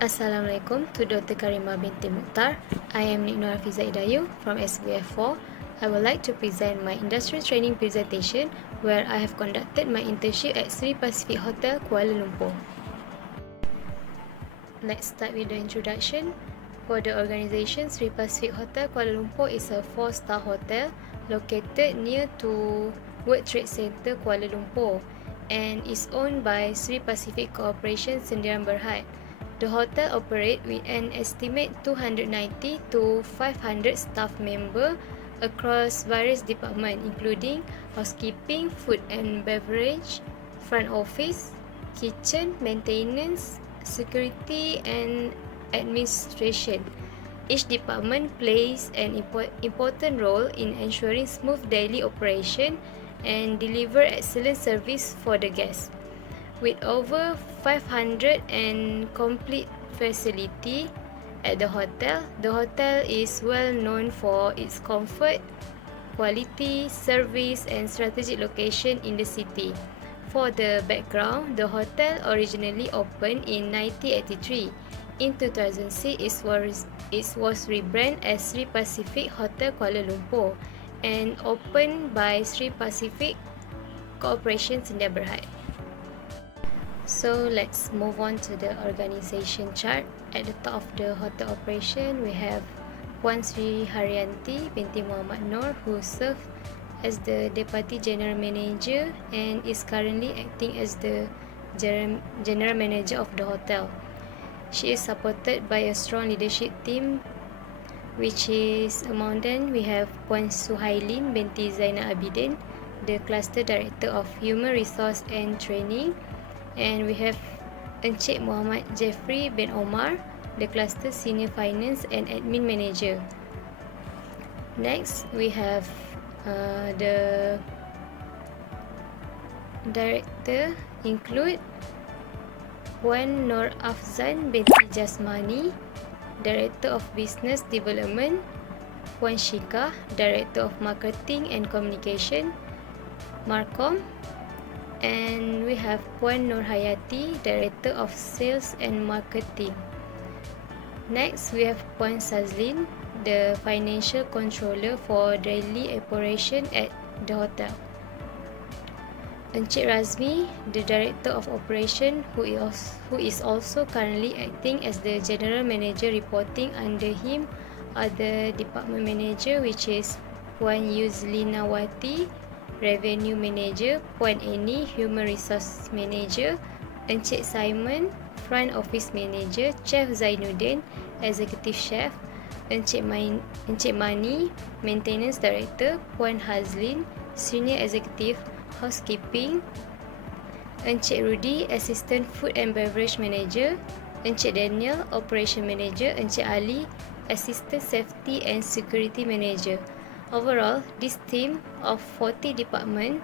Assalamualaikum to Dr. Karimah binti Mukhtar. I am Nik Nur Hafiza Idayu from SBF4. I would like to present my industrial training presentation where I have conducted my internship at Seri Pacific Hotel, Kuala Lumpur. Let's start with the introduction. For the organisation, Seri Pacific Hotel, Kuala Lumpur is a 4-star hotel located near to World Trade Center, Kuala Lumpur, and is owned by Seri Pacific Corporation Sdn Bhd. The hotel operates with an estimate 290 to 500 staff members across various departments including housekeeping, food and beverage, front office, kitchen, maintenance, security and administration. Each department plays an important role in ensuring smooth daily operation and deliver excellent service for the guests. With over 500 and complete facility at the hotel is well known for its comfort, quality, service and strategic location in the city. For the background, the hotel originally opened in 1983. In 2006, it was rebranded as Seri Pacific Hotel Kuala Lumpur and opened by Seri Pacific Corporation Sdn Bhd. So let's move on to the organisation chart. At the top of the hotel operation, we have Puan Sri Haryanti binti Muhammad Noor, who serves as the Deputy General Manager and is currently acting as the General Manager of the hotel. She is supported by a strong leadership team, which is among them we have Puan Suhailin binti Zainal Abidin, the Cluster Director of Human Resource and Training, and we have Encik Muhammad Jeffrey bin Omar, the Cluster Senior Finance and Admin Manager. Next, we have the Director include Puan Nur Afzan binti Jasmani, Director of Business Development, Puan Shika, Director of Marketing and Communication, Marcom, and we have Puan Nur Hayati, Director of Sales and Marketing. Next, we have Puan Sazlin, the Financial Controller for daily operation at the hotel. Encik Razmi, the Director of Operation, who is also currently acting as the General Manager. Reporting under him are the Department Manager, which is Puan Yuzlinawati, Revenue Manager, Puan Annie, Human Resource Manager, Encik Simon, Front Office Manager, Chef Zainuddin, Executive Chef, Encik Mani, Maintenance Director, Puan Hazlin, Senior Executive Housekeeping, Encik Rudy, Assistant Food and Beverage Manager, Encik Daniel, Operation Manager, Encik Ali, Assistant Safety and Security Manager. Overall, this team of 14 departments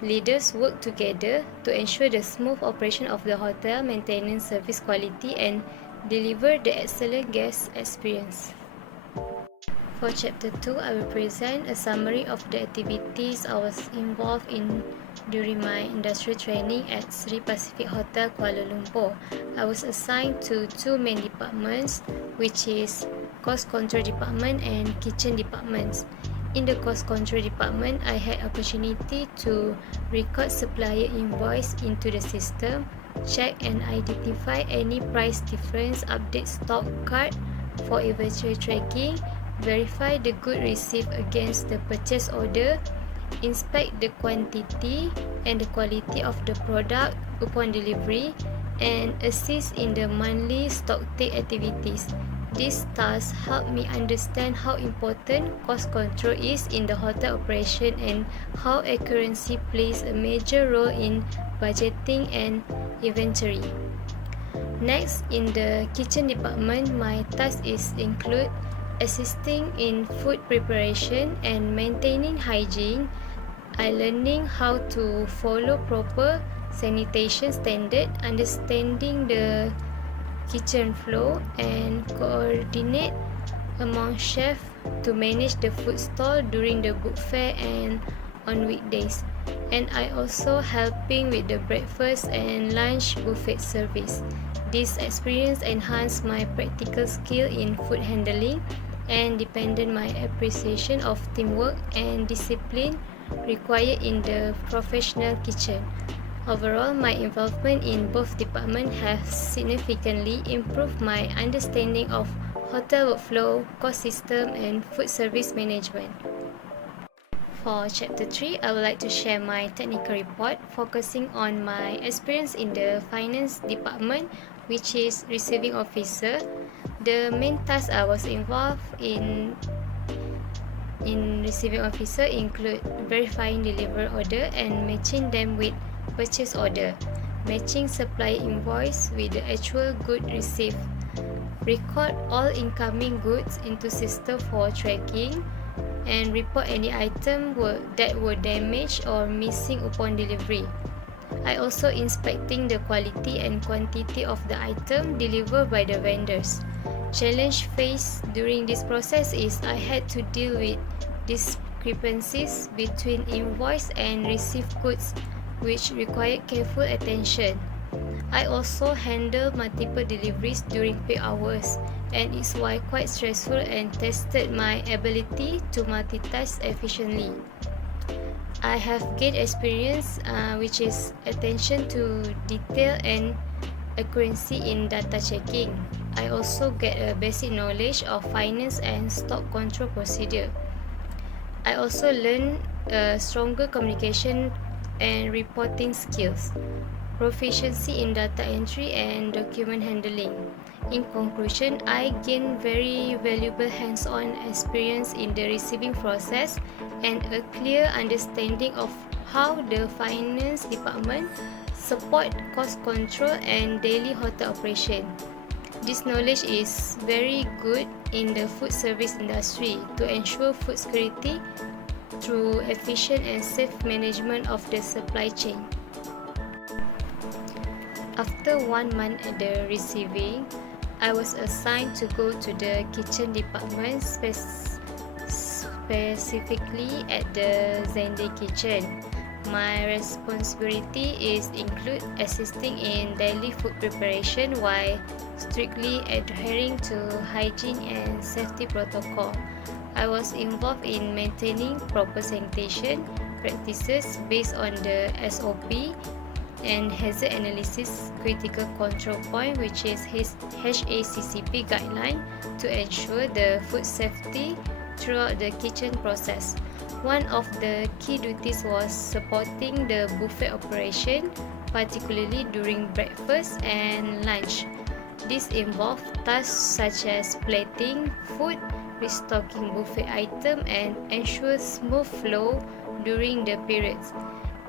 leaders work together to ensure the smooth operation of the hotel, maintenance, service quality and deliver the excellent guest experience. For Chapter 2, I will present a summary of the activities I was involved in during my industrial training at Seri Pacific Hotel Kuala Lumpur. I was assigned to two main departments, which is Cost Control Department and Kitchen Departments. In the Cost Control Department, I had opportunity to record supplier invoice into the system, check and identify any price difference, update stock card for inventory tracking, verify the good received against the purchase order, inspect the quantity and the quality of the product upon delivery, and assist in the monthly stock take activities. These tasks help me understand how important cost control is in the hotel operation and how accuracy plays a major role in budgeting and inventory. Next, in the kitchen department, my task include assisting in food preparation and maintaining hygiene. I learning how to follow proper sanitation standard, understanding the kitchen flow and coordinate among chefs to manage the food stall during the book fair and on weekdays. and I also helping with the breakfast and lunch buffet service. This experience enhanced my practical skill in food handling and deepened my appreciation of teamwork and discipline required in the professional kitchen. Overall, my involvement in both departments has significantly improved my understanding of hotel workflow, cost system, and food service management. For Chapter 3, I would like to share my technical report focusing on my experience in the finance department, which is receiving officer. The main task I was involved in receiving officer include verifying delivery order and matching them with purchase order, matching supply invoice with the actual good received, record all incoming goods into system for tracking, and report any item that were damaged or missing upon delivery. I also inspecting the quality and quantity of the item delivered by the vendors. Challenge faced during this process is I had to deal with discrepancies between invoice and received goods, which required careful attention. I also handle multiple deliveries during peak hours, and it's why quite stressful and tested my ability to multitask efficiently. I have gained experience, which is attention to detail and accuracy in data checking. I also get a basic knowledge of finance and stock control procedure. I also learn stronger communication and reporting skills, proficiency in data entry and document handling. In conclusion, I gained very valuable hands-on experience in the receiving process and a clear understanding of how the finance department support cost control and daily hotel operation. This knowledge is very good in the food service industry to ensure food security through efficient and safe management of the supply chain. After 1 month at the receiving, I was assigned to go to the kitchen department, specifically at the Zende kitchen. My responsibility is include assisting in daily food preparation while strictly adhering to hygiene and safety protocol. I was involved in maintaining proper sanitation practices based on the SOP and hazard analysis critical control point, which is HACCP guideline, to ensure the food safety throughout the kitchen process. One of the key duties was supporting the buffet operation, particularly during breakfast and lunch. This involved tasks such as plating food, restocking buffet items, and ensure smooth flow during the periods.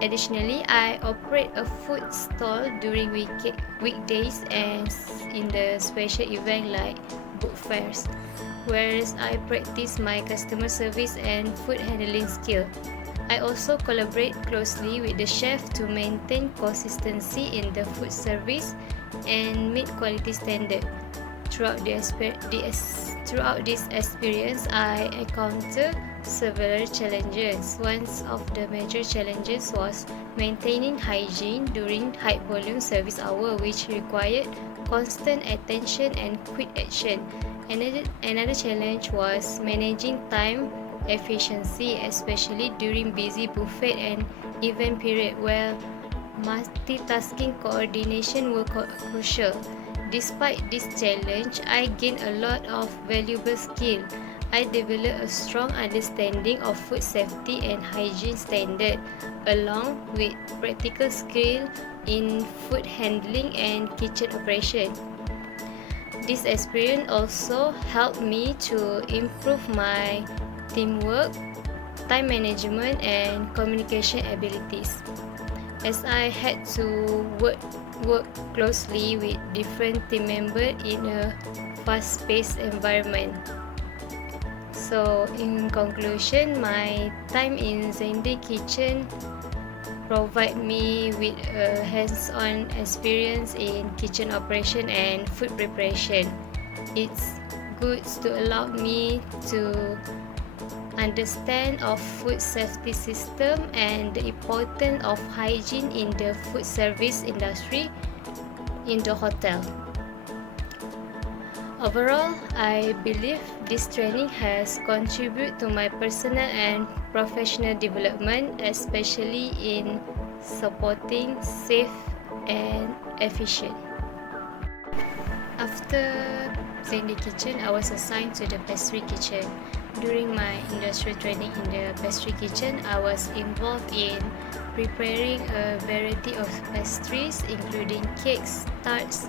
Additionally, I operate a food stall during weekdays and in the special event like book fairs, whereas I practice my customer service and food handling skill. I also collaborate closely with the chef to maintain consistency in the food service and meet quality standard. Throughout this experience, I encountered several challenges. One of the major challenges was maintaining hygiene during high volume service hour, which required constant attention and quick action. Another challenge was managing time efficiency, especially during busy buffet and event period where multitasking coordination were crucial. Despite this challenge, I gained a lot of valuable skill. I developed a strong understanding of food safety and hygiene standard, along with practical skill in food handling and kitchen operation. This experience also helped me to improve my teamwork, time management, and communication abilities, as I had to work closely with different team members in a fast-paced environment. So, in conclusion, my time in Zende Kitchen provide me with a hands-on experience in kitchen operation and food preparation. It's good to allow me to understand of food safety system and the importance of hygiene in the food service industry in the hotel. Overall, I believe this training has contributed to my personal and professional development, especially in supporting safe and efficient. After in the kitchen, I was assigned to the pastry kitchen. During my industrial training in the pastry kitchen, I was involved in preparing a variety of pastries, including cakes, tarts,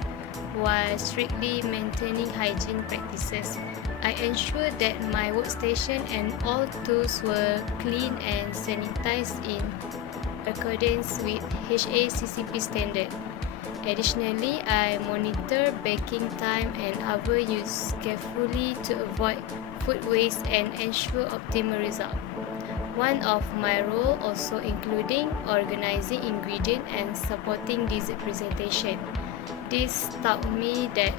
while strictly maintaining hygiene practices. I ensured that my workstation and all tools were clean and sanitized in accordance with HACCP standard. Additionally, I monitor baking time and oven use carefully to avoid food waste and ensure optimal result. One of my roles also including organizing ingredient and supporting dessert presentation. This taught me that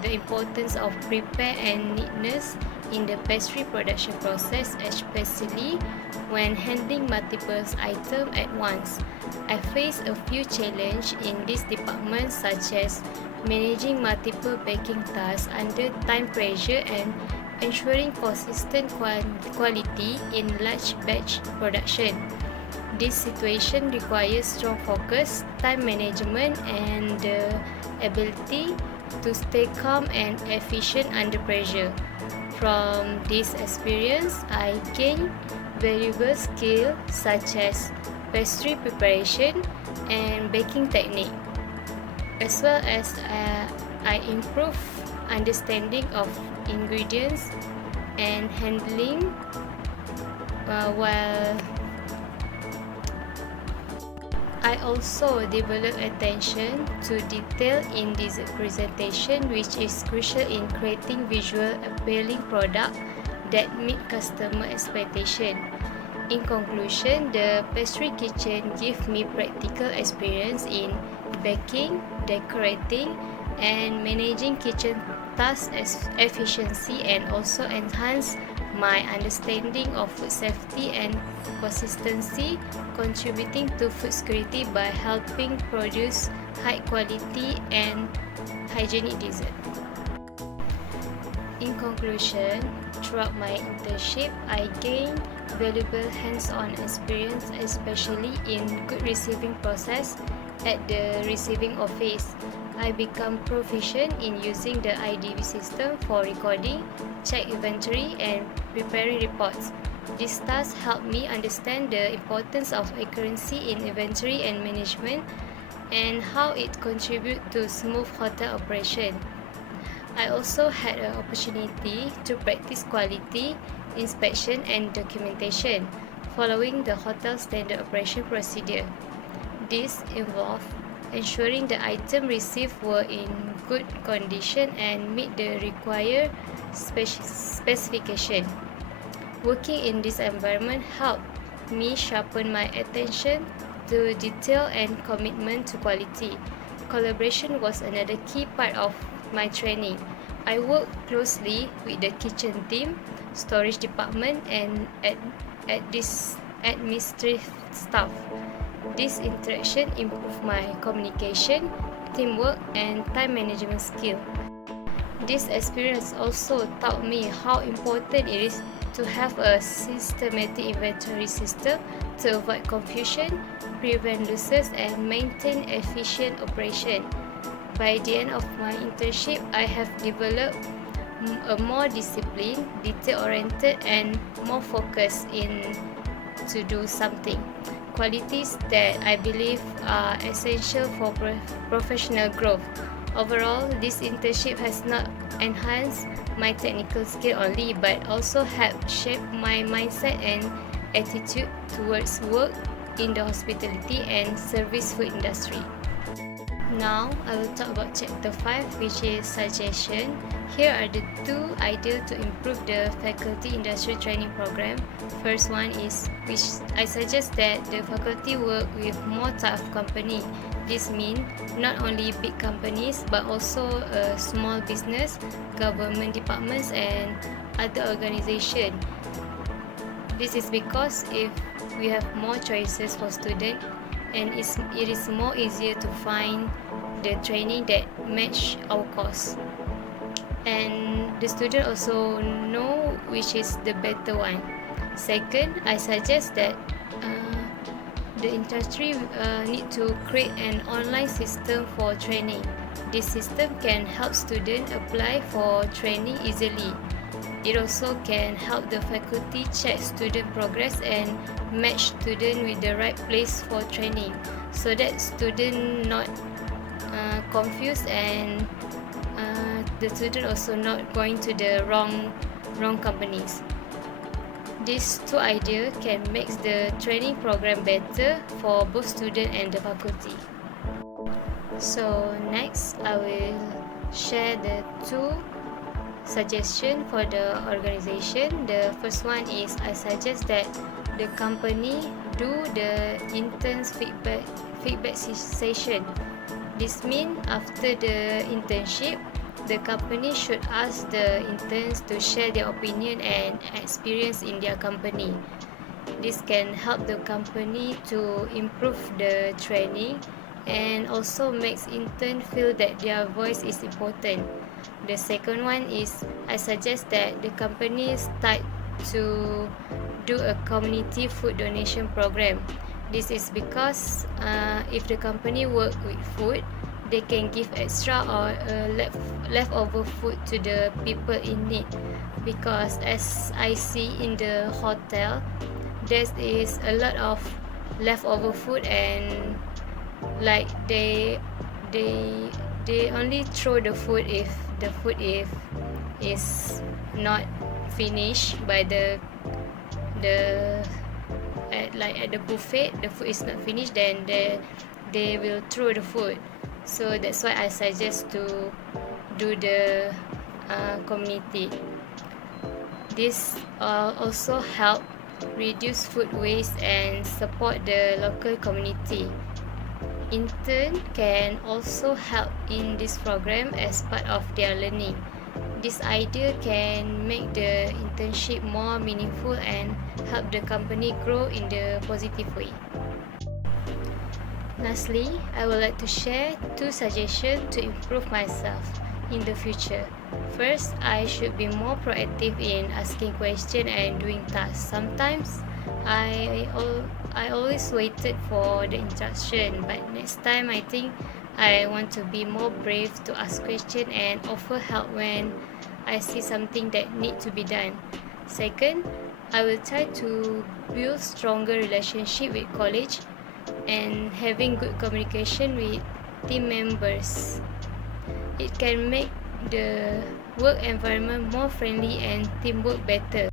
the importance of prepare and neatness in the pastry production process, especially when handling multiple items at once. I faced a few challenges in this department, such as managing multiple baking tasks under time pressure and ensuring consistent quality in large batch production. This situation requires strong focus, time management, and the ability to stay calm and efficient under pressure. From this experience, I gained valuable skills such as pastry preparation and baking technique, as well as I improved understanding of ingredients and handling while I also develop attention to detail in this presentation, which is crucial in creating visual appealing product that meet customer expectation. In conclusion, the pastry kitchen gave me practical experience in baking, decorating, and managing kitchen tasks efficiency, and also enhance my understanding of food safety and consistency, contributing to food security by helping produce high quality and hygienic dessert. In conclusion, throughout my internship, I gained valuable hands-on experience, especially in good receiving process at the receiving office. I become proficient in using the IDV system for recording, check inventory, and preparing reports. This task helped me understand the importance of accuracy in inventory and management and how it contributes to smooth hotel operation. I also had an opportunity to practice quality inspection and documentation following the hotel standard operation procedure. This involved ensuring the items received were in good condition and meet the required specification. Working in this environment helped me sharpen my attention to detail and commitment to quality. Collaboration was another key part of my training. I worked closely with the kitchen team, storage department, and this administrative staff. This interaction improved my communication, teamwork, and time management skill. This experience also taught me how important it is to have a systematic inventory system to avoid confusion, prevent losses, and maintain efficient operation. By the end of my internship, I have developed a more disciplined, detail-oriented, and more focused in to do something. Qualities that I believe are essential for professional growth. Overall, this internship has not enhanced my technical skill only, but also helped shape my mindset and attitude towards work in the hospitality and service food industry. Now, I will talk about chapter 5, which is suggestion. Here are the 2 ideas to improve the faculty industry training program. First one is, which I suggest that the faculty work with more type of company. This means not only big companies but also small business, government departments, and other organization. This is because if we have more choices for students, and it is more easier to find the training that match our course, and the student also know which is the better one. Second, I suggest that the industry need to create an online system for training. This system can help students apply for training easily. It also can help the faculty check student progress and match student with the right place for training, so that student not confused, and the student also not going to the wrong companies. These two ideas can make the training program better for both student and the faculty. So next, I will share the two suggestion for the organization. The first one is I suggest that the company do the interns feedback session. This means after the internship, the company should ask the interns to share their opinion and experience in their company. This can help the company to improve the training and also makes interns feel that their voice is important. The second one is I suggest that the company start to do a community food donation program. This is because if the company work with food, they can give extra or leftover food to the people in need. Because as I see in the hotel, there is a lot of leftover food, and like they only throw the food if the food is not finished by the at the buffet. The food is not finished, then they will throw the food. So that's why I suggest to do the community. This also help reduce food waste and support the local community. Intern can also help in this program as part of their learning. This idea can make the internship more meaningful and help the company grow in the positive way. Lastly, I would like to share two suggestions to improve myself in the future. First, I should be more proactive in asking questions and doing tasks. Sometimes I always waited for the instruction, but next time I think I want to be more brave to ask questions and offer help when I see something that need to be done. Second, I will try to build stronger relationship with college and having good communication with team members. It can make the work environment more friendly and teamwork better.